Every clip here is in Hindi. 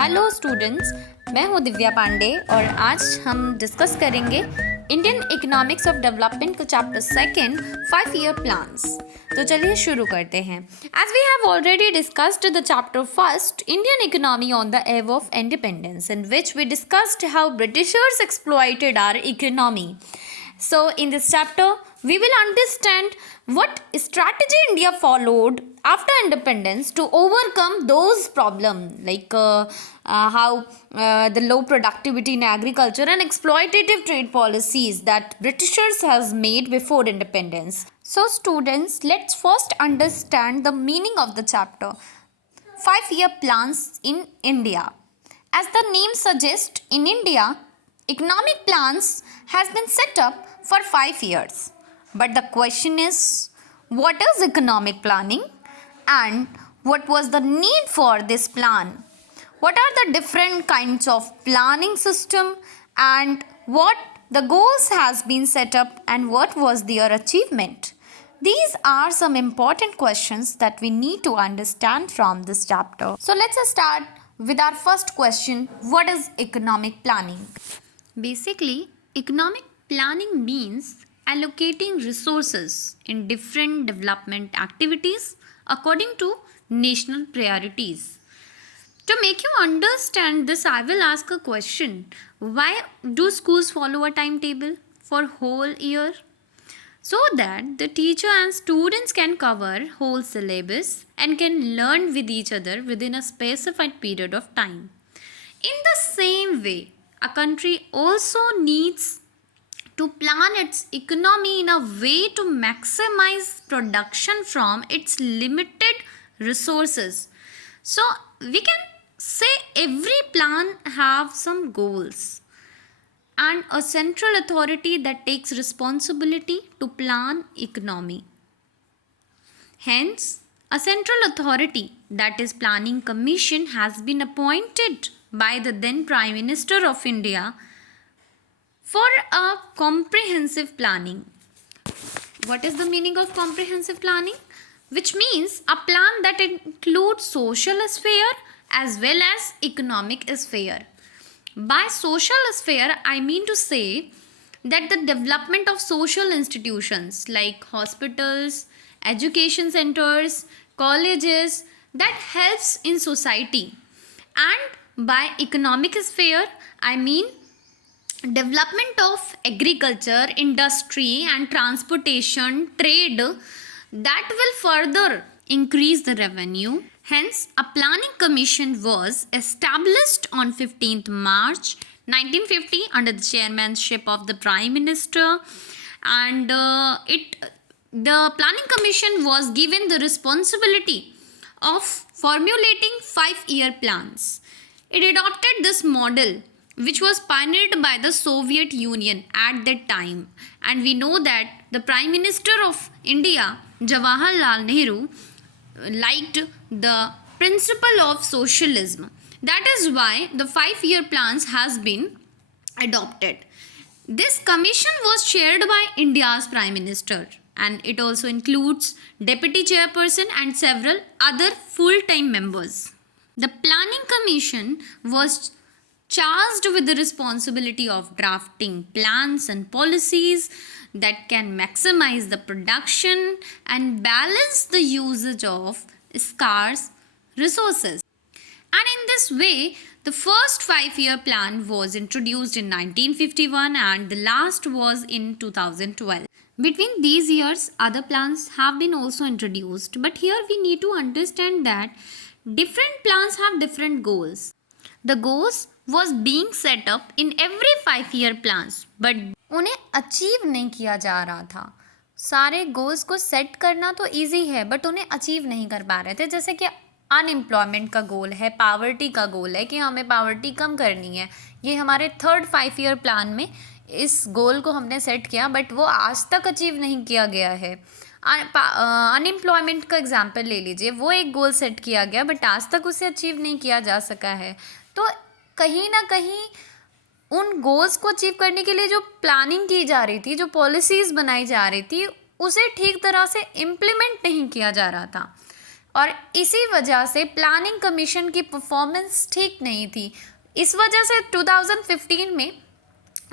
हेलो स्टूडेंट्स, मैं हूँ दिव्या पांडे और आज हम डिस्कस करेंगे इंडियन इकोनॉमिक्स ऑफ डेवलपमेंट का चैप्टर सेकंड 5 ईयर प्लान्स। तो चलिए शुरू करते हैं। As we have already discussed the chapter first Indian economy on the eve of independence, in which we discussed how Britishers exploited our economy. So, in this chapter, we will understand what strategy India followed after independence to overcome those problems, like how the low productivity in agriculture and exploitative trade policies that Britishers has made before independence. So, students, let's first understand the meaning of the chapter. 5-year plans in India. As the name suggests, in India, economic plans has been set up for 5 years. But the question is, what is economic planning and what was the need for this plan? What are the different kinds of planning system and what the goals has been set up and what was their achievement? These are some important questions that we need to understand from this chapter. So let's start with our first question. What is economic planning? Basically, economic planning means allocating resources in different development activities according to national priorities. To make you understand this, I will ask a question. Why do schools follow a timetable for whole year? So that the teacher and students can cover whole syllabus and can learn with each other within a specified period of time. In the same way, a country also needs to plan its economy in a way to maximize production from its limited resources. So we can say every plan have some goals and a central authority that takes responsibility to plan economy. Hence, a central authority, that is Planning Commission, has been appointed by the then Prime Minister of India for a comprehensive planning. What is the meaning of comprehensive planning? Which means a plan that includes social sphere as well as economic sphere. By social sphere, I mean to say that the development of social institutions like hospitals, education centers, colleges, that helps in society. And by economic sphere, I mean development of agriculture, industry and transportation, trade, that will further increase the revenue. Hence, a planning commission was established on 15th March 1950 under the chairmanship of the Prime Minister, and the planning commission was given the responsibility of formulating 5-year plans. It adopted this model which was pioneered by the Soviet Union at that time, and we know that the Prime Minister of India, Jawaharlal Nehru, liked the principle of socialism. That is why the 5-year plans has been adopted. This commission was chaired by India's Prime Minister, and it also includes Deputy Chairperson and several other full-time members. The Planning Commission was charged with the responsibility of drafting plans and policies that can maximize the production and balance the usage of scarce resources. And in this way, the first 5-year plan was introduced in 1951 and the last was in 2012. Between these years, other plans have been also introduced, but here we need to understand that different plans have different goals. The goals was being set up in every 5-year plans, but उन्हें अचीव नहीं किया जा रहा था. सारे गोल्स को सेट करना तो इजी है, बट उन्हें अचीव नहीं कर पा रहे थे. जैसे कि अनएम्प्लॉयमेंट का गोल है, पावर्टी का गोल है कि हमें पावर्टी कम करनी है. ये हमारे थर्ड 5-ईयर प्लान में इस गोल को हमने सेट किया, बट वो आज तक अचीव नहीं किया गया है. अनएम्प्लॉयमेंट का एग्जाम्पल ले लीजिए, वो एक गोल सेट किया गया बट आज तक उसे अचीव नहीं किया जा सका है. तो कहीं ना कहीं उन गोल्स को अचीव करने के लिए जो प्लानिंग की जा रही थी, जो पॉलिसीज़ बनाई जा रही थी, उसे ठीक तरह से इम्प्लीमेंट नहीं किया जा रहा था. और इसी वजह से प्लानिंग कमीशन की परफॉर्मेंस ठीक नहीं थी। इस वजह से 2015 में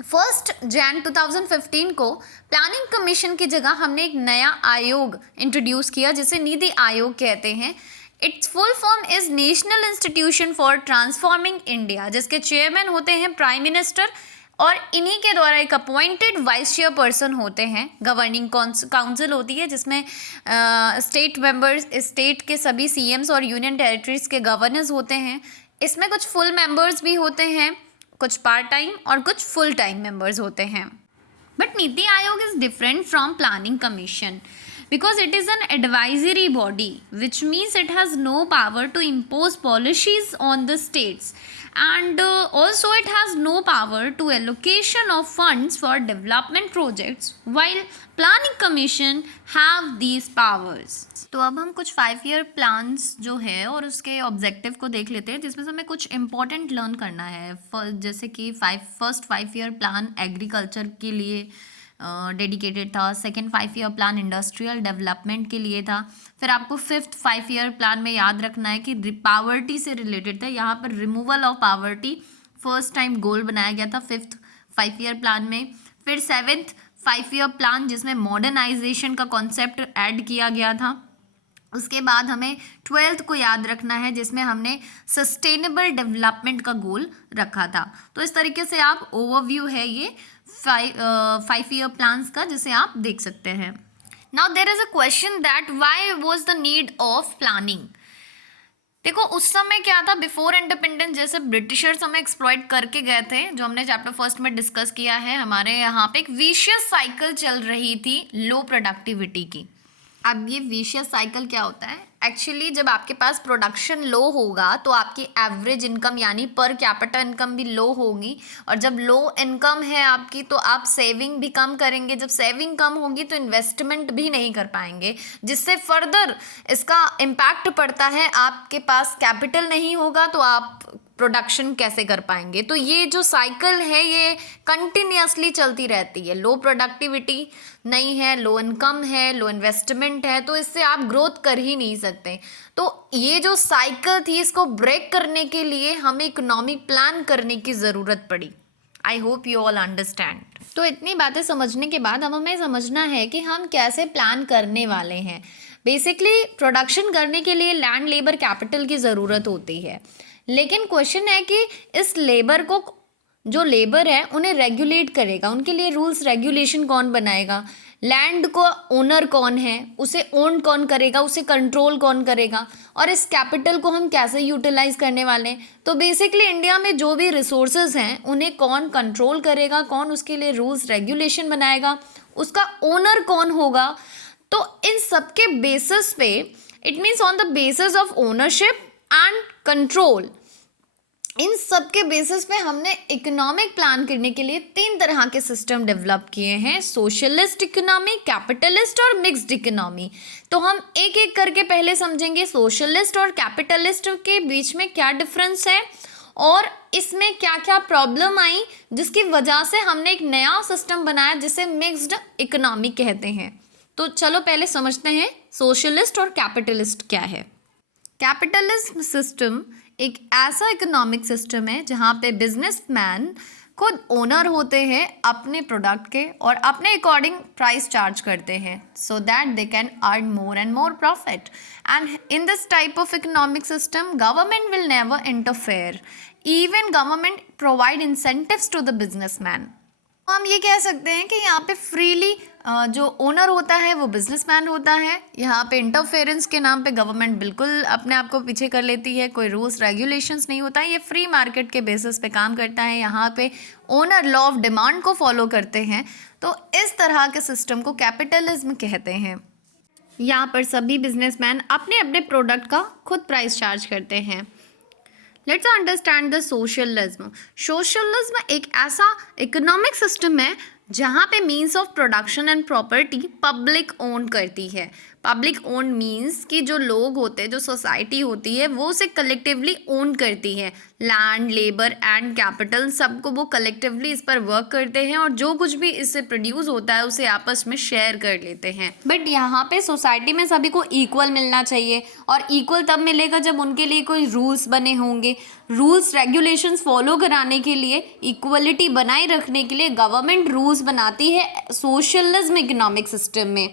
1 जनवरी 2015 को प्लानिंग कमीशन की जगह हमने एक नया आयोग इंट्रोड्यूस किया जिसे नीति आयोग कहते हैं। It's full form is national institution for transforming India, जिसके चेयरमैन होते हैं प्राइम मिनिस्टर और इन्हीं के द्वारा एक अपॉइंटेड वाइस चेयरपर्सन होते हैं। गवर्निंग काउंसिल होती है जिसमें स्टेट मेंबर्स, स्टेट के सभी सीएम्स और यूनियन टेरिटरीज के गवर्नर्स होते हैं। इसमें कुछ फुल मेंबर्स भी होते हैं, कुछ पार्ट टाइम और कुछ फुल टाइम मेंबर्स होते हैं। But NITI Aayog is different from planning commission because it is an advisory body, which means it has no power to impose policies on the states, and also it has no power to allocation of funds for development projects, while planning commission have these powers. तो अब हम कुछ 5 ईयर प्लान्स जो है और उसके ऑब्जेक्टिव को देख लेते हैं, जिसमें से हमें कुछ इंपॉर्टेंट लर्न करना है। जैसे कि फर्स्ट 5 ईयर प्लान एग्रीकल्चर के लिए डेडिकेटेड था। Second 5 year plan industrial development के लिए था। फिर आपको फिफ्थ 5 ईयर प्लान में याद रखना है कि पावर्टी से रिलेटेड था। यहाँ पर removal of poverty first time goal बनाया गया था फिफ्थ 5 ईयर प्लान में। फिर सेवेंथ 5 ईयर प्लान जिसमें मॉडर्नाइजेशन का कॉन्सेप्ट ऐड किया गया था। उसके बाद हमें 12th को याद रखना है जिसमें हमने सस्टेनेबल डेवलपमेंट का गोल रखा था। तो इस तरीके से आप ओवरव्यू है ये 5 ईयर प्लान्स का, जिसे आप देख सकते हैं। Now there is a question that why was the need of planning. देखो उस समय क्या था, बिफोर इंडिपेंडेंस जैसे ब्रिटिशर्स हमें एक्सप्लॉइट करके गए थे, जो हमने चैप्टर फर्स्ट में डिस्कस किया है। हमारे यहाँ पे एक विशियस साइकिल चल रही थी लो प्रोडक्टिविटी की। अब ये विशियस साइकिल क्या होता है, एक्चुअली जब आपके पास प्रोडक्शन लो होगा तो आपकी एवरेज इनकम यानी पर कैपिटा इनकम भी लो होगी, और जब लो इनकम है आपकी तो आप सेविंग भी कम करेंगे। जब सेविंग कम होगी तो इन्वेस्टमेंट भी नहीं कर पाएंगे, जिससे फर्दर इसका इम्पैक्ट पड़ता है। आपके पास कैपिटल नहीं होगा तो आप प्रोडक्शन कैसे कर पाएंगे। तो ये जो साइकिल है ये कंटिन्यूसली चलती रहती है। लो प्रोडक्टिविटी नहीं है, लो इनकम है, लो इन्वेस्टमेंट है, तो इससे आप ग्रोथ कर ही नहीं सकते। तो ये जो साइकिल थी इसको ब्रेक करने के लिए हमें इकोनॉमिक प्लान करने की ज़रूरत पड़ी। I hope you all understand. तो इतनी बातें समझने के बाद अब हमें समझना है कि हम कैसे प्लान करने वाले हैं। बेसिकली प्रोडक्शन करने के लिए लैंड, लेबर, कैपिटल की ज़रूरत होती है, लेकिन क्वेश्चन है कि इस लेबर को, जो लेबर है उन्हें रेगुलेट करेगा, उनके लिए रूल्स रेगुलेशन कौन बनाएगा। लैंड को ओनर कौन है, उसे ओन कौन करेगा, उसे कंट्रोल कौन करेगा, और इस कैपिटल को हम कैसे यूटिलाइज करने वाले हैं। तो बेसिकली इंडिया में जो भी रिसोर्सेज हैं उन्हें कौन कंट्रोल करेगा, कौन उसके लिए रूल्स रेगुलेशन बनाएगा, उसका ओनर कौन होगा। तो इन सब के बेसिस पे, it means on the basis of ownership and control, इन सब के बेसिस पे हमने इकोनॉमिक प्लान करने के लिए 3 तरह के सिस्टम डेवलप किए हैं, सोशलिस्ट इकोनॉमी, कैपिटलिस्ट और मिक्स्ड इकोनॉमी। तो हम एक एक करके पहले समझेंगे सोशलिस्ट और कैपिटलिस्ट के बीच में क्या डिफरेंस है और इसमें क्या क्या प्रॉब्लम आई, जिसकी वजह से हमने एक नया सिस्टम बनाया जिसे मिक्स्ड इकोनॉमी कहते हैं। तो चलो पहले समझते हैं सोशलिस्ट और कैपिटलिस्ट क्या है। कैपिटलिज्म सिस्टम एक ऐसा इकोनॉमिक सिस्टम है जहाँ पे बिजनेसमैन खुद ओनर होते हैं अपने प्रोडक्ट के और अपने अकॉर्डिंग प्राइस चार्ज करते हैं, so that they can earn more and more profit. And in this type of economic system government will never interfere, even government provide incentives to the businessman. हम ये कह सकते हैं कि यहाँ पे फ्रीली जो ओनर होता है वो बिजनेसमैन होता है। यहाँ पे इंटरफेरेंस के नाम पे गवर्नमेंट बिल्कुल अपने आप को पीछे कर लेती है, कोई रूल्स रेगुलेशंस नहीं होता है, ये फ्री मार्केट के बेसिस पे काम करता है। यहाँ पे ओनर लॉ ऑफ डिमांड को फॉलो करते हैं। तो इस तरह के सिस्टम को कैपिटलिज्म कहते हैं। यहाँ पर सभी बिजनेसमैन अपने अपने प्रोडक्ट का खुद प्राइस चार्ज करते हैं। Let's understand the socialism. Socialism एक ऐसा इकोनॉमिक सिस्टम है जहाँ पे means of production and property public own करती है। पब्लिक ओन्ड मीन्स कि जो लोग होते हैं, जो सोसाइटी होती है, वो उसे कलेक्टिवली ओन करती है। लैंड, लेबर एंड कैपिटल सबको वो कलेक्टिवली इस पर वर्क करते हैं और जो कुछ भी इससे प्रोड्यूस होता है उसे आपस में शेयर कर लेते हैं। बट यहाँ पे सोसाइटी में सभी को इक्वल मिलना चाहिए, और इक्वल तब मिलेगा जब उनके लिए कोई रूल्स बने होंगे। रूल्स रेगुलेशंस फॉलो कराने के लिए, इक्वलिटी बनाए रखने के लिए गवर्नमेंट रूल्स बनाती है सोशलिज्म इकोनॉमिक सिस्टम में।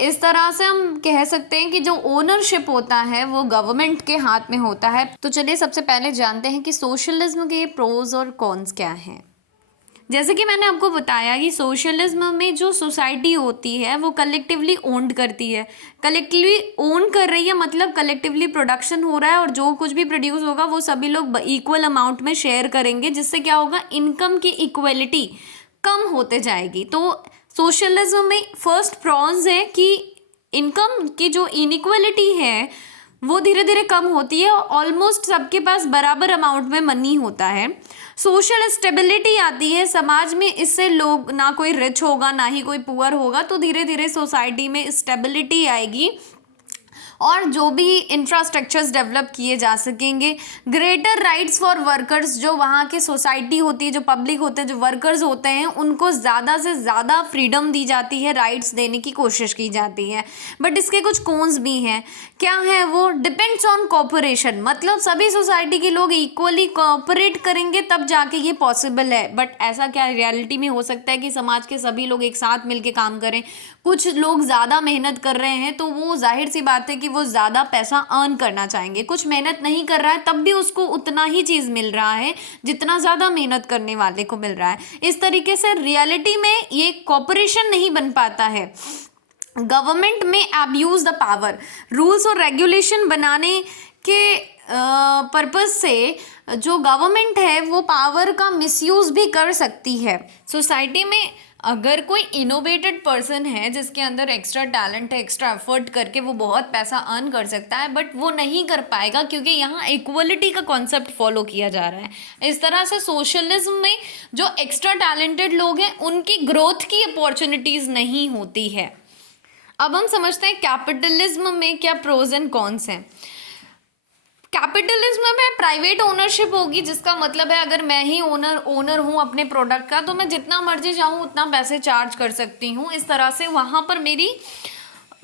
इस तरह से हम कह सकते हैं कि जो ओनरशिप होता है वो गवर्नमेंट के हाथ में होता है। तो चलिए सबसे पहले जानते हैं कि सोशलिज्म के प्रोज और कॉन्स क्या हैं। जैसे कि मैंने आपको बताया कि सोशलिज्म में जो सोसाइटी होती है वो कलेक्टिवली ओन्ड करती है। कलेक्टिवली ओन कर रही है मतलब कलेक्टिवली प्रोडक्शन हो रहा है, और जो कुछ भी प्रोड्यूस होगा वो सभी लोग इक्वल अमाउंट में शेयर करेंगे, जिससे क्या होगा, इनकम की इक्वलिटी कम होते जाएगी। तो सोशलिज्म में फर्स्ट प्रॉन्स है कि इनकम की जो इनइक्वलिटी है वो धीरे धीरे कम होती है, ऑलमोस्ट सबके पास बराबर अमाउंट में मनी होता है। सोशल स्टेबिलिटी आती है समाज में, इससे लोग, ना कोई रिच होगा ना ही कोई पुअर होगा, तो धीरे धीरे सोसाइटी में स्टेबिलिटी आएगी और जो भी इंफ्रास्ट्रक्चर्स डेवलप किए जा सकेंगे। ग्रेटर राइट्स फॉर वर्कर्स, जो वहाँ की सोसाइटी होती है, जो पब्लिक होते हैं, जो वर्कर्स होते हैं, उनको ज़्यादा से ज़्यादा फ्रीडम दी जाती है, राइट्स देने की कोशिश की जाती है। बट इसके कुछ कॉन्स भी हैं। क्या है वो? डिपेंड्स ऑन कोऑपरेशन, मतलब सभी सोसाइटी के लोग इक्वली कोऑपरेट करेंगे तब जाके ये पॉसिबल है। बट ऐसा क्या रियलिटी में हो सकता है कि समाज के सभी लोग एक साथ मिलके काम करें? कुछ लोग ज़्यादा मेहनत कर रहे हैं तो वो जाहिर सी बात है कि वो ज़्यादा पैसा अर्न करना चाहेंगे। कुछ मेहनत नहीं कर रहा है तब भी उसको उतना ही चीज़ मिल रहा है जितना ज़्यादा मेहनत करने वाले को मिल रहा है। इस तरीके से रियलिटी में ये कॉपरेशन नहीं बन पाता है। गवर्नमेंट में अब्यूज द पावर, रूल्स और रेगुलेशन बनाने के पर्पस से जो गवर्नमेंट है वो पावर का मिसयूज भी कर सकती है। सोसाइटी में अगर कोई इनोवेटेड पर्सन है जिसके अंदर एक्स्ट्रा टैलेंट है, एक्स्ट्रा एफर्ट करके वो बहुत पैसा अर्न कर सकता है, बट वो नहीं कर पाएगा क्योंकि यहाँ इक्वलिटी का कॉन्सेप्ट फॉलो किया जा रहा है। इस तरह से सोशलिज्म में जो एक्स्ट्रा टैलेंटेड लोग हैं उनकी ग्रोथ की अपॉर्चुनिटीज़ नहीं होती है। अब हम समझते हैं कैपिटलिज्म में क्या प्रोज एंड कॉन्स हैं। कैपिटलिज्म में प्राइवेट ओनरशिप होगी, जिसका मतलब है अगर मैं ही ओनर हूँ अपने प्रोडक्ट का तो मैं जितना मर्जी चाहूँ उतना पैसे चार्ज कर सकती हूँ। इस तरह से वहाँ पर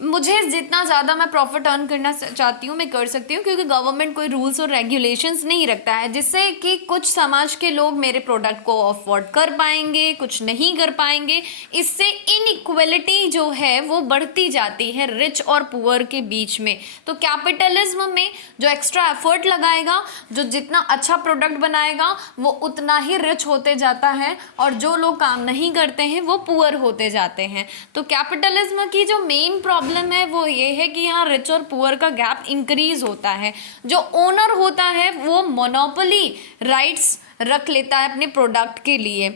मुझे जितना ज़्यादा मैं प्रॉफिट अर्न करना चाहती हूँ मैं कर सकती हूँ, क्योंकि गवर्नमेंट कोई रूल्स और रेगुलेशंस नहीं रखता है, जिससे कि कुछ समाज के लोग मेरे प्रोडक्ट को अफोर्ड कर पाएंगे, कुछ नहीं कर पाएंगे। इससे इनइक्वलिटी जो है वो बढ़ती जाती है रिच और पुअर के बीच में। तो कैपिटलिज्म में जो एक्स्ट्रा एफर्ट लगाएगा, जो जितना अच्छा प्रोडक्ट बनाएगा वो उतना ही रिच होते जाता है, और जो लोग काम नहीं करते हैं वो पुअर होते जाते हैं। तो कैपिटलिज्म की जो मेन प्रॉब्लम है वो ये है कि यहाँ रिच और पुअर का गैप इंक्रीज होता है। जो ओनर होता है वो मोनोपोली राइट्स रख लेता है अपने प्रोडक्ट के लिए।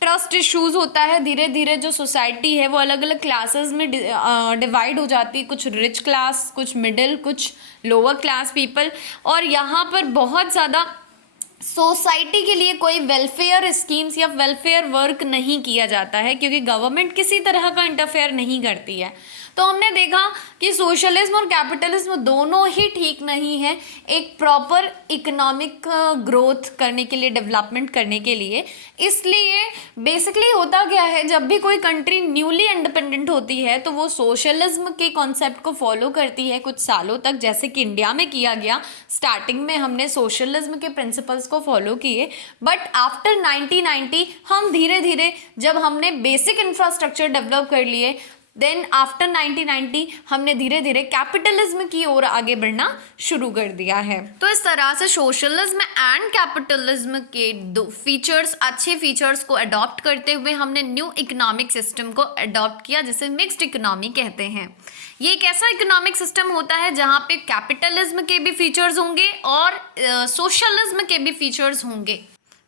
ट्रस्ट इश्यूज होता है, धीरे धीरे जो सोसाइटी है वो अलग अलग क्लासेस में डिवाइड हो जाती है, कुछ रिच क्लास, कुछ मिडिल, कुछ लोअर क्लास पीपल। और यहाँ पर बहुत ज़्यादा सोसाइटी के लिए कोई वेलफेयर स्कीम्स या वेलफेयर वर्क नहीं किया जाता है, क्योंकि गवर्नमेंट किसी तरह का इंटरफेयर नहीं करती है। तो हमने देखा कि सोशलिज्म और कैपिटलिज्म दोनों ही ठीक नहीं है एक प्रॉपर इकोनॉमिक ग्रोथ करने के लिए, डेवलपमेंट करने के लिए। इसलिए बेसिकली होता क्या है, जब भी कोई कंट्री न्यूली इंडिपेंडेंट होती है तो वो सोशलिज्म के कॉन्सेप्ट को फॉलो करती है कुछ सालों तक, जैसे कि इंडिया में किया गया। स्टार्टिंग में हमने सोशलिज्म के प्रिंसिपल्स को फॉलो किए, बट आफ्टर 1990 हम धीरे धीरे जब हमने बेसिक इंफ्रास्ट्रक्चर डेवलप कर लिए, देन आफ्टर 1990 हमने धीरे धीरे कैपिटलिज्म की ओर आगे बढ़ना शुरू कर दिया है। तो इस तरह से सोशलिज्म एंड कैपिटलिज्म के दो फीचर्स, अच्छे फीचर्स को अडॉप्ट करते हुए हमने न्यू इकोनॉमिक सिस्टम को अडॉप्ट किया, जिसे मिक्स्ड इकोनॉमी कहते हैं। ये एक ऐसा इकोनॉमिक सिस्टम होता है जहाँ पे कैपिटलिज्म के भी फीचर्स होंगे और सोशलिज्म के भी फीचर्स होंगे।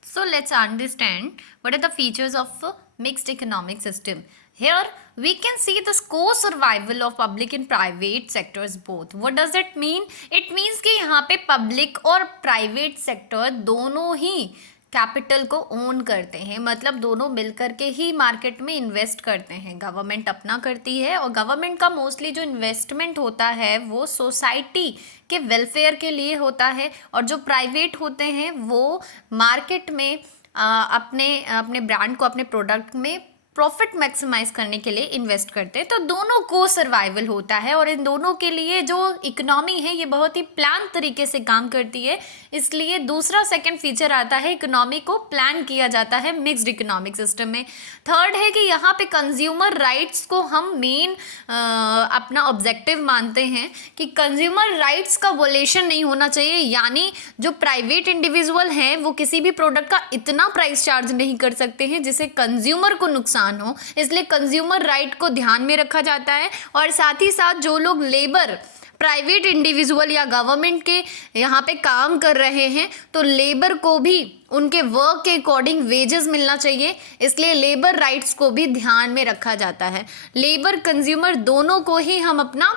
So let's understand what are the features of a mixed economic system. Here we can see the co-survival of public and private sectors both. What does it mean? It means कि यहाँ पे public और private sector दोनों ही कैपिटल को ओन करते हैं, मतलब दोनों मिलकर के ही मार्केट में इन्वेस्ट करते हैं। गवर्नमेंट अपना करती है और गवर्नमेंट का मोस्टली जो इन्वेस्टमेंट होता है वो सोसाइटी के वेलफेयर के लिए होता है, और जो प्राइवेट होते हैं वो मार्केट में अपने अपने ब्रांड को, अपने प्रोडक्ट में प्रॉफिट मैक्सिमाइज करने के लिए इन्वेस्ट करते हैं। तो दोनों को सर्वाइवल होता है, और इन दोनों के लिए जो इकोनॉमी है ये बहुत ही प्लान तरीके से काम करती है। इसलिए दूसरा सेकंड फीचर आता है, इकोनॉमी को प्लान किया जाता है मिक्स्ड इकोनॉमिक सिस्टम में। थर्ड है कि यहाँ पे कंज्यूमर राइट्स को हम मेन अपना ऑब्जेक्टिव मानते हैं कि कंज्यूमर राइट्स का वोलेशन नहीं होना चाहिए, यानी जो प्राइवेट इंडिविजुअल हैं वो किसी भी प्रोडक्ट का इतना प्राइस चार्ज नहीं कर सकते हैं जिससे कंज्यूमर को नुकसान हो। इसलिए कंज्यूमर राइट को ध्यान में रखा जाता है। और साथ ही साथ जो लोग लेबर, प्राइवेट इंडिविजुअल या गवर्नमेंट के यहाँ पे काम कर रहे हैं, तो लेबर को भी उनके वर्क के अकॉर्डिंग वेजेस मिलना चाहिए, इसलिए लेबर राइट्स को भी ध्यान में रखा जाता है। लेबर कंज्यूमर दोनों को ही हम अपना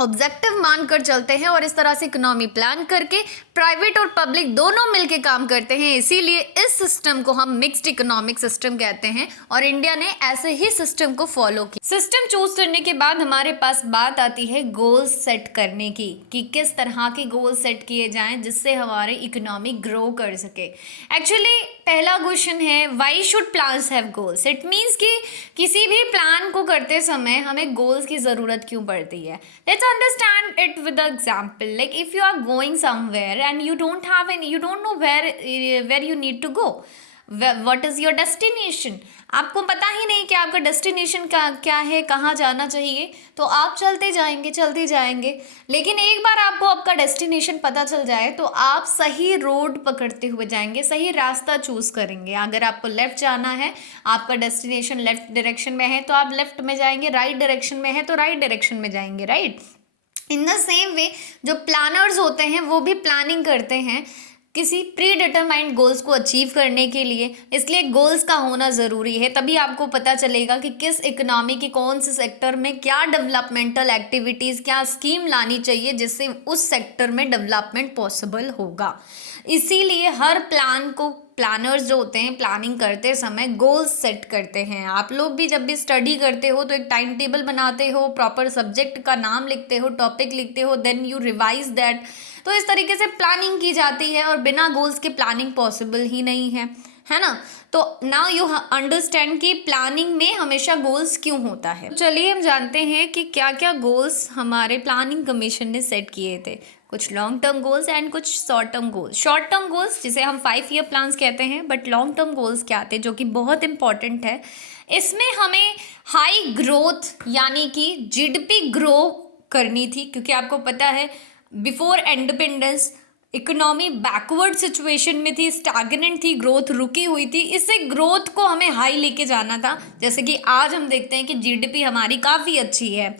ऑब्जेक्टिव मानकर चलते हैं, और इस तरह से इकोनॉमी प्लान करके प्राइवेट और पब्लिक दोनों मिलके काम करते हैं। इसीलिए इस सिस्टम को हम मिक्स्ड इकोनॉमिक सिस्टम कहते हैं, और इंडिया ने ऐसे ही सिस्टम को फॉलो किया। सिस्टम चूज करने के बाद हमारे पास बात आती है गोल्स सेट करने की, कि किस तरह के गोल्स सेट किए जाएं जिससे हमारी इकोनॉमी ग्रो कर सके। एक्चुअली पहला क्वेश्चन है, why should plans have goals? It means कि किसी भी प्लान को करते समय हमें गोल्स की ज़रूरत क्यों पड़ती है। Let's understand it with the example. Like if you are going somewhere and you don't know where you need to go, what is your destination? आपको पता ही नहीं कि आपका डेस्टिनेशन क्या है, कहाँ जाना चाहिए, तो आप चलते जाएंगे। लेकिन एक बार आपको आपका डेस्टिनेशन पता चल जाए तो आप सही रोड पकड़ते हुए जाएंगे, सही रास्ता चूज करेंगे। अगर आपको लेफ्ट जाना है, आपका डेस्टिनेशन लेफ्ट डायरेक्शन में है तो आप लेफ्ट में जाएंगे, राइट डायरेक्शन में है तो राइट डायरेक्शन में जाएंगे, right. In the same way जो प्लानर्स होते हैं वो भी प्लानिंग करते हैं किसी प्री डिटरमाइंड गोल्स को अचीव करने के लिए, इसलिए गोल्स का होना ज़रूरी है। तभी आपको पता चलेगा कि किस इकोनॉमी के कौन से सेक्टर में क्या डेवलपमेंटल एक्टिविटीज़, क्या स्कीम लानी चाहिए जिससे उस सेक्टर में डेवलपमेंट पॉसिबल होगा। इसीलिए हर प्लान को प्लानर्स जो होते हैं प्लानिंग करते समय गोल्स सेट करते हैं। आप लोग भी जब भी स्टडी करते हो तो एक टाइम टेबल बनाते हो, प्रॉपर सब्जेक्ट का नाम लिखते हो, टॉपिक लिखते हो, देन यू रिवाइज दैट। तो इस तरीके से प्लानिंग की जाती है, और बिना गोल्स के प्लानिंग पॉसिबल ही नहीं है ना। तो नाउ यू अंडरस्टैंड कि प्लानिंग में हमेशा गोल्स क्यों होता है। तो चलिए हम जानते हैं कि क्या क्या गोल्स हमारे प्लानिंग कमीशन ने सेट किए थे। कुछ लॉन्ग टर्म गोल्स एंड कुछ short term goals. Short term goals जिसे हम 5 ईयर प्लान्स कहते हैं, बट लॉन्ग टर्म गोल्स क्या आते हैं जो कि बहुत इंपॉर्टेंट है। इसमें हमें हाई ग्रोथ यानी कि जीडीपी ग्रो करनी थी, क्योंकि आपको पता है before independence economy backward situation में थी, स्टैग्नेंट थी, ग्रोथ रुकी हुई थी। इससे ग्रोथ को हमें हाई लेके जाना था, जैसे कि आज हम देखते हैं कि जीडीपी हमारी काफ़ी अच्छी है।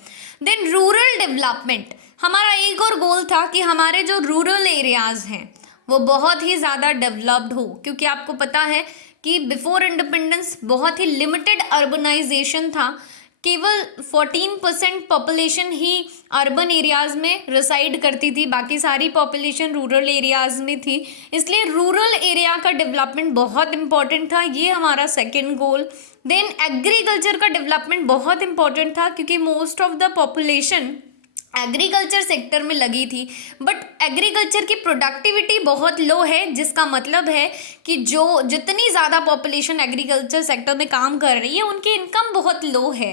देन रूरल डेवलपमेंट, हमारा एक और गोल था कि हमारे जो रूरल एरियाज़ हैं वो बहुत ही ज़्यादा डेवलप्ड हो, क्योंकि आपको पता है कि बिफोर इंडिपेंडेंस बहुत ही लिमिटेड अर्बनाइजेशन था। केवल 14% पॉपुलेशन ही अर्बन एरियाज़ में रिसाइड करती थी, बाकी सारी पॉपुलेशन रूरल एरियाज़ में थी। इसलिए रूरल एरिया का डेवलपमेंट बहुत इंपॉर्टेंट था, ये हमारा सेकंड गोल। देन एग्रीकल्चर का डेवलपमेंट बहुत इंपॉर्टेंट था, क्योंकि most of the population agriculture sector में लगी थी, बट एग्रीकल्चर की प्रोडक्टिविटी बहुत लो है, जिसका मतलब है कि जो जितनी ज़्यादा पॉपुलेशन एग्रीकल्चर सेक्टर में काम कर रही है उनकी इनकम बहुत लो है,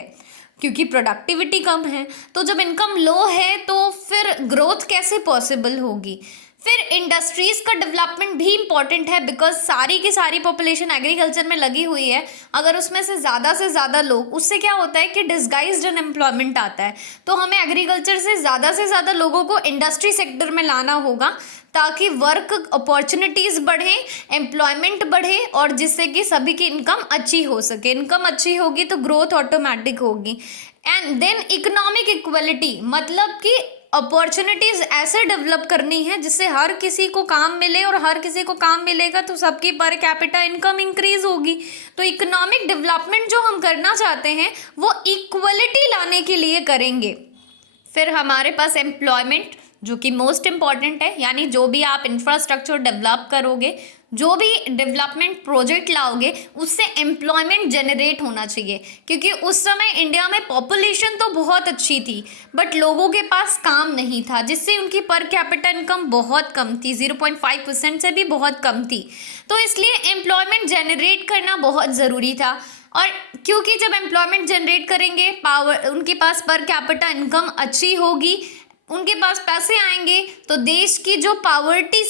क्योंकि प्रोडक्टिविटी कम है। तो जब इनकम लो है तो फिर ग्रोथ कैसे पॉसिबल होगी। फिर इंडस्ट्रीज़ का डेवलपमेंट भी इम्पॉर्टेंट है, बिकॉज सारी की सारी पॉपुलेशन एग्रीकल्चर में लगी हुई है। अगर उसमें से ज़्यादा लोग, उससे क्या होता है कि डिस्गाइज्ड अनएम्प्लॉयमेंट आता है। तो हमें एग्रीकल्चर से ज़्यादा लोगों को इंडस्ट्री सेक्टर में लाना होगा, ताकि वर्क अपॉर्चुनिटीज़ बढ़े, एम्प्लॉयमेंट बढ़े, और जिससे कि सभी की इनकम अच्छी हो सके। इनकम अच्छी होगी तो ग्रोथ ऑटोमेटिक होगी। एंड देन इकोनॉमिक इक्वलिटी, मतलब कि अपॉर्चुनिटीज़ ऐसे डेवलप करनी है जिससे हर किसी को काम मिले, और हर किसी को काम मिलेगा तो सबकी पर कैपिटा इनकम इंक्रीज होगी। तो इकोनॉमिक डेवलपमेंट जो हम करना चाहते हैं वो इक्वलिटी लाने के लिए करेंगे। फिर हमारे पास एम्प्लॉयमेंट, जो कि मोस्ट इम्पॉर्टेंट है, यानी जो भी आप इंफ्रास्ट्रक्चर डेवलप करोगे, जो भी डेवलपमेंट प्रोजेक्ट लाओगे, उससे एम्प्लॉयमेंट जनरेट होना चाहिए, क्योंकि उस समय इंडिया में पॉपुलेशन तो बहुत अच्छी थी बट लोगों के पास काम नहीं था, जिससे उनकी पर कैपिटा इनकम बहुत कम थी, 0.5% से भी बहुत कम थी। तो इसलिए एम्प्लॉयमेंट जनरेट करना बहुत ज़रूरी था। और क्योंकि जब एम्प्लॉयमेंट जनरेट करेंगे, पावर उनके पास पर कैपिटा इनकम अच्छी होगी, उनके पास पैसे आएंगे, तो देश की जो पावर्टी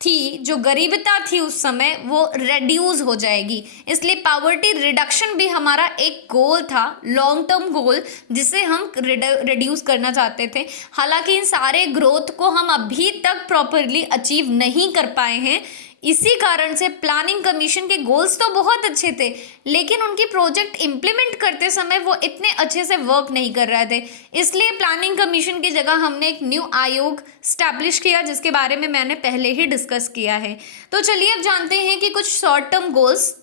थी, जो गरीबता थी उस समय, वो रेड्यूस हो जाएगी। इसलिए पावर्टी रिडक्शन भी हमारा एक गोल था, लॉन्ग टर्म गोल, जिसे हम रिड्यूस करना चाहते थे। हालांकि इन सारे ग्रोथ को हम अभी तक प्रॉपरली अचीव नहीं कर पाए हैं। इसी कारण से प्लानिंग कमीशन के गोल्स तो बहुत अच्छे थे, लेकिन उनकी प्रोजेक्ट इम्प्लीमेंट करते समय वो इतने अच्छे से वर्क नहीं कर रहे थे। इसलिए प्लानिंग कमीशन की जगह हमने एक न्यू आयोग स्टैब्लिश किया, जिसके बारे में मैंने पहले ही डिस्कस किया है। तो चलिए अब जानते हैं कि कुछ शॉर्ट टर्म गोल्स,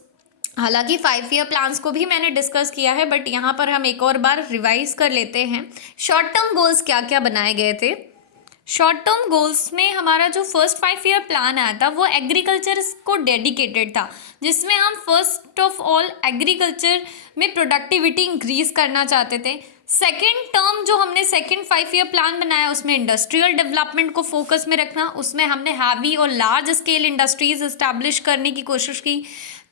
हालांकि 5 ईयर प्लान्स को भी मैंने डिस्कस किया है, बट यहाँ पर हम एक और बार रिवाइज कर लेते हैं। शॉर्ट टर्म गोल्स क्या क्या बनाए गए थे। शॉर्ट टर्म गोल्स में हमारा जो फर्स्ट 5 ईयर प्लान आया था वो एग्रीकल्चर को डेडिकेटेड था, जिसमें हम फर्स्ट ऑफ ऑल एग्रीकल्चर में प्रोडक्टिविटी इंक्रीज करना चाहते थे। सेकेंड टर्म जो हमने सेकेंड 5 ईयर प्लान बनाया, उसमें इंडस्ट्रियल डेवलपमेंट को फोकस में रखना, उसमें हमने हैवी और लार्ज स्केल इंडस्ट्रीज इस्टेब्लिश करने की कोशिश की।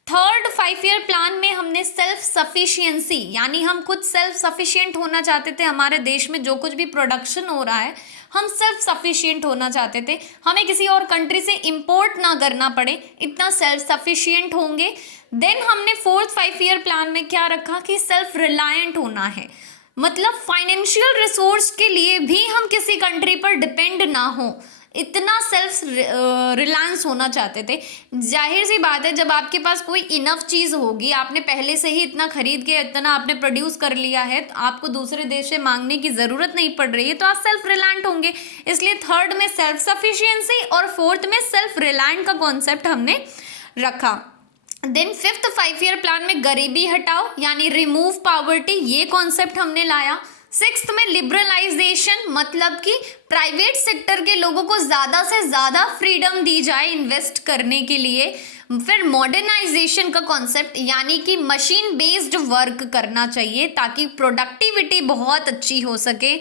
थर्ड 5 ईयर प्लान में हमने सेल्फ सफिशिएंसी, यानी हम खुद सेल्फ सफिशिएंट होना चाहते थे। हमारे देश में जो कुछ भी प्रोडक्शन हो रहा है, हम सेल्फ सफिशिएंट होना चाहते थे, हमें किसी और कंट्री से इंपोर्ट ना करना पड़े, इतना सेल्फ सफिशिएंट होंगे। देन हमने फोर्थ 5 ईयर प्लान में क्या रखा कि सेल्फ रिलायंट होना है, मतलब फाइनेंशियल रिसोर्स के लिए भी हम किसी कंट्री पर डिपेंड ना हो, इतना सेल्फ रिलायंस होना चाहते थे। जाहिर सी बात है, जब आपके पास कोई इनफ चीज़ होगी, आपने पहले से ही इतना खरीद के इतना आपने प्रोड्यूस कर लिया है, तो आपको दूसरे देश से मांगने की ज़रूरत नहीं पड़ रही है, तो आप सेल्फ रिलायंट होंगे। इसलिए थर्ड में सेल्फ सफिशिएंसी और फोर्थ में सेल्फ रिलायंट का कॉन्सेप्ट हमने रखा। देन फिफ्थ 5 ईयर प्लान में गरीबी हटाओ, यानी रिमूव पॉवर्टी, ये कॉन्सेप्ट हमने लाया। सिक्स्थ में लिबरलाइजेशन, मतलब कि प्राइवेट सेक्टर के लोगों को ज़्यादा से ज़्यादा फ्रीडम दी जाए इन्वेस्ट करने के लिए। फिर मॉडर्नाइजेशन का कॉन्सेप्ट, यानी कि मशीन बेस्ड वर्क करना चाहिए ताकि प्रोडक्टिविटी बहुत अच्छी हो सके।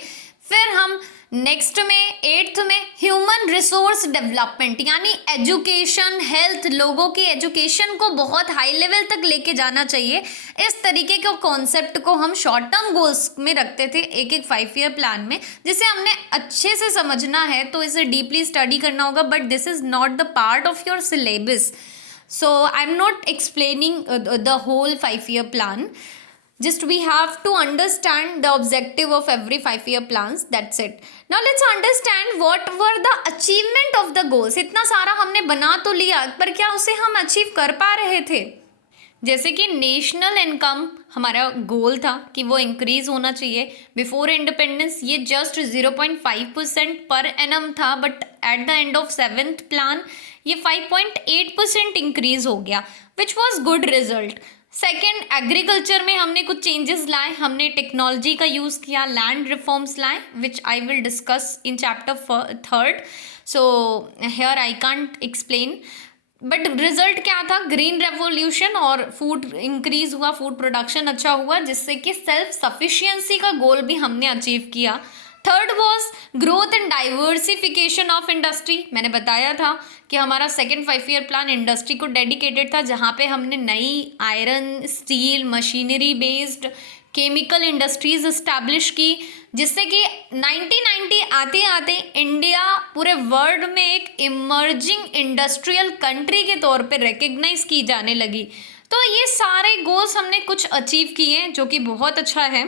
फिर हम नेक्स्ट में एट्थ में ह्यूमन रिसोर्स डेवलपमेंट, यानी एजुकेशन, हेल्थ, लोगों की एजुकेशन को बहुत हाई लेवल तक लेके जाना चाहिए। इस तरीके के कॉन्सेप्ट को हम शॉर्ट टर्म गोल्स में रखते थे एक एक 5 ईयर प्लान में, जिसे हमने अच्छे से समझना है तो इसे डीपली स्टडी करना होगा, but this is not the part of your syllabus, so I'm not explaining the whole 5 year plan. Just we have to understand the objective of every 5 year plans, that's it. Now let's understand what were the achievement of the goals. इतना सारा हमने बना तो लिया, पर क्या उसे हम अचीव कर पा रहे थे। जैसे कि नेशनल इनकम हमारा गोल था कि वो इंक्रीज़ होना चाहिए। बिफोर इंडिपेंडेंस ये जस्ट 0.5% पर एनम था, but at the end of 7th plan ये 5.8% इंक्रीज हो गया, which was good result. Second, agriculture में हमने कुछ चेंजेस लाए, हमने टेक्नोलॉजी का यूज़ किया, लैंड रिफॉर्म्स लाए, which I will discuss in chapter 3rd, so here I can't explain. But result क्या था, ग्रीन रेवोल्यूशन और फूड इंक्रीज हुआ, फूड प्रोडक्शन अच्छा हुआ, जिससे कि सेल्फ सफिशिएंसी का गोल भी हमने अचीव किया। Third was growth and diversification of industry. मैंने बताया था कि हमारा सेकेंड 5 ईयर प्लान इंडस्ट्री को डेडिकेटेड था, जहाँ पे हमने नई iron, steel, machinery based chemical industries establish की, जिससे कि 1990 आते आते इंडिया पूरे वर्ल्ड में एक इमर्जिंग इंडस्ट्रियल कंट्री के तौर पे रिकग्नाइज की जाने लगी। तो ये सारे गोल्स हमने कुछ अचीव किए हैं, जो कि बहुत अच्छा है।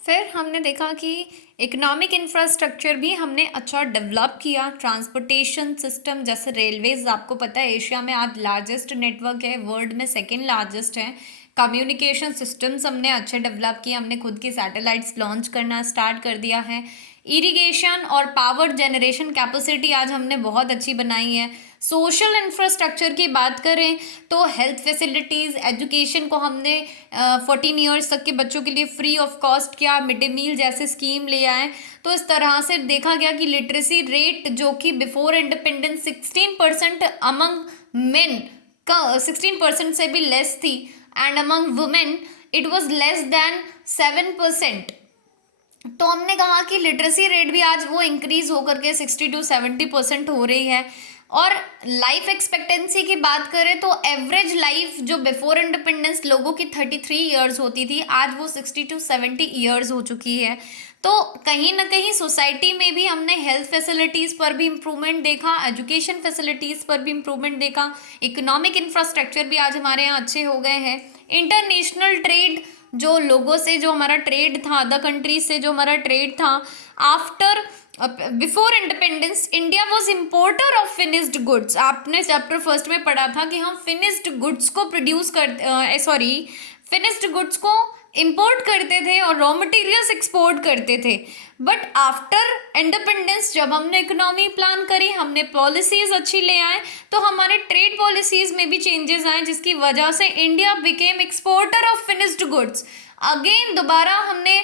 फिर हमने देखा कि इकोनॉमिक इंफ्रास्ट्रक्चर भी हमने अच्छा डेवलप किया। ट्रांसपोर्टेशन सिस्टम जैसे रेलवेज, आपको पता है एशिया में आज लार्जेस्ट नेटवर्क है, वर्ल्ड में सेकेंड लार्जेस्ट है। कम्युनिकेशन सिस्टम्स हमने अच्छे डेवलप किए, हमने खुद की सैटेलाइट्स लॉन्च करना स्टार्ट कर दिया है। इरिगेशन और पावर जनरेशन कैपेसिटी आज हमने बहुत अच्छी बनाई है। सोशल इंफ्रास्ट्रक्चर की बात करें तो हेल्थ फैसिलिटीज़, एजुकेशन को हमने 14 ईयर्स तक के बच्चों के लिए फ्री ऑफ कॉस्ट किया, मिड डे मील जैसे स्कीम ले आए। तो इस तरह से देखा गया कि लिटरेसी रेट जो कि बिफोर इंडिपेंडेंस 16% अमंग मेन का 16% से भी लेस थी, and among women it was less than 7%। तो हमने कहा कि लिटरेसी रेट भी आज वो इंक्रीज होकर के 60 to 70% हो रही है। और लाइफ एक्सपेक्टेंसी की बात करें तो एवरेज लाइफ जो बिफोर इंडिपेंडेंस लोगों की 33 ईयर्स होती थी, आज वो 60 to 70 ईयर्स हो चुकी है। तो कहीं ना कहीं सोसाइटी में भी हमने हेल्थ फैसिलिटीज़ पर भी इम्प्रूवमेंट देखा, एजुकेशन फैसिलिटीज़ पर भी इम्प्रूवमेंट देखा, इकोनॉमिक इंफ्रास्ट्रक्चर भी आज हमारे यहाँ अच्छे हो गए हैं। इंटरनेशनल ट्रेड, जो लोगों से जो हमारा ट्रेड था, अदर कंट्रीज से जो हमारा ट्रेड था, after before independence India was importer of finished goods. आपने चैप्टर फर्स्ट में पढ़ा था कि हम फिनिश्ड गुड्स को प्रोड्यूस कर फिनिश्ड गुड्स को इम्पोर्ट करते थे और रॉ मटेरियल्स एक्सपोर्ट करते थे। बट आफ्टर इंडिपेंडेंस जब हमने इकोनॉमी प्लान करी, हमने पॉलिसीज अच्छी ले आए, तो हमारे ट्रेड पॉलिसीज में भी चेंजेस आए, जिसकी वजह से India became exporter of finished goods. Again दोबारा हमने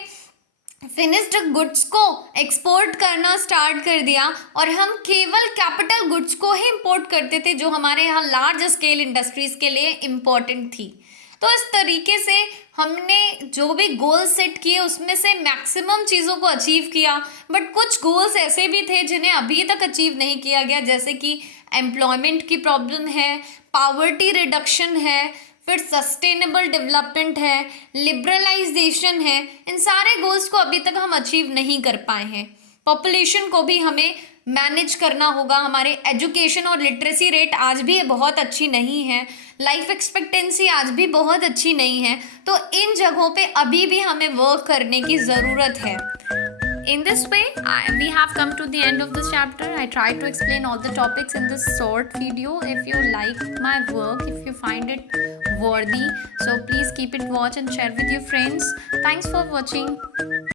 फिनिश्ड गुड्स को एक्सपोर्ट करना स्टार्ट कर दिया और हम केवल कैपिटल गुड्स को ही इंपोर्ट करते थे, जो हमारे यहाँ लार्ज स्केल इंडस्ट्रीज के लिए इम्पोर्टेंट थी। तो इस तरीके से हमने जो भी गोल सेट किए उसमें से मैक्सिमम चीज़ों को अचीव किया। बट कुछ गोल्स ऐसे भी थे जिन्हें अभी तक अचीव नहीं किया गया, जैसे कि एम्प्लॉयमेंट की प्रॉब्लम है, पावर्टी रिडक्शन है, फिर सस्टेनेबल डेवलपमेंट है, लिबरलाइजेशन है। इन सारे गोल्स को अभी तक हम अचीव नहीं कर पाए हैं। पॉपुलेशन को भी हमें मैनेज करना होगा। हमारे एजुकेशन और लिटरेसी रेट आज भी बहुत अच्छी नहीं है, लाइफ एक्सपेक्टेंसी आज भी बहुत अच्छी नहीं है। तो इन जगहों पे अभी भी हमें वर्क करने की ज़रूरत है। In this way, we have come to the end of this chapter. I tried to explain all the topics in this short video. If you like my work, if you find it worthy, so please keep it watch and share with your friends. Thanks for watching.